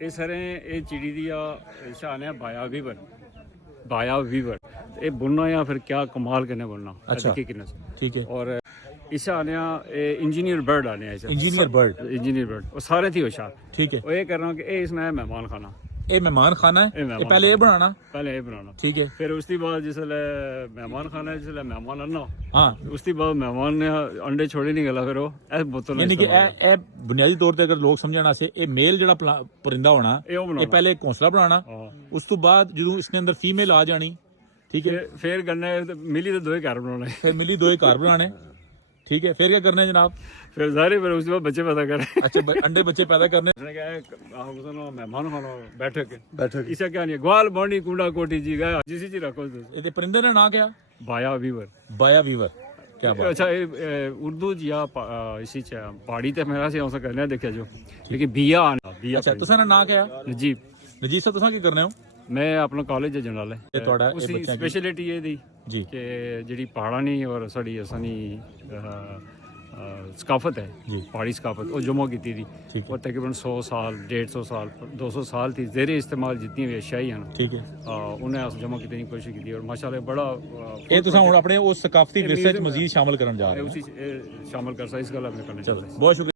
ਇਹ ਸਾਰੇ ਇਹ ਚਿੜੀ ਦੀ ਆ ਸ਼ਾਨ ਹੈ बाया वीवर ये बुनना या फिर क्या कमाल करने बुनना अच्छा ठीक है और इसे आने इंजीनियर बर्ड आने इंजीनियर बर्ड वो सारे थी होशियार ठीक है वो ये कर रहा हूँ कि इसमें है मेहमान खाना ये मेहमान खाना है ये पहले ये बनाना ठीक है फिर उसके बाद जिसले मेहमान खाना है जिसले मेहमान आना हाँ उसके बाद मेहमान ने अंडे छोड़े नहीं गला फिर वो ऐ बोतल यानी कि ए बुनियादी तौर ते अगर लोग समझण वास्ते ये मेल जेड़ा परिंदा होना ये पहले घोंसला बनाना उस तो बाद जो इसने अंदर फीमेल आ जानी ठीक है फिर करने मिली तो 2 घर बनाने फिर मिली 2 घर बनाने ठीक है फिर क्या करना है जनाब फिर सारे फिर उसके बाद बच्चे पैदा करें अच्छा अंडे बच्चे पैदा करने मेहमान खाना बैठक इसे क्या नहीं ग्वाल बाणी कूड़ा कोटी जी गया जिसी जी रखो ये परिंदे ने ना क्या बाया वीवर क्या बात अच्छा उर्दू या इसी पहाड़ी ते मेरा से औसा करने देखा जो लेकिन बिया अच्छा तुसा ना क्या नजीब साहब तुसा की करने हो मैं अपना कॉलेज है जनाले उसी स्पेशलिटी ये दी जी कि जी पहाड़ा नहीं और साड़ी असानी सकाफत है पहाड़ी सकाफत वो जमा की थी और तकरीबन 100 साल 150 साल 200 साल थी जेरे इस्तेमाल जितनी भी अशियाई हैं ठीक है उन्हें अस जमा करने की कोशिश की और माशाल्लाह बड़ा ये तुसा हुन अपने उस सकाफती विरसे च मजीद शामिल करन जा रहे हो उसी शामिल कर सा इस गल अपने करने चलो बहुत शुक्रिया।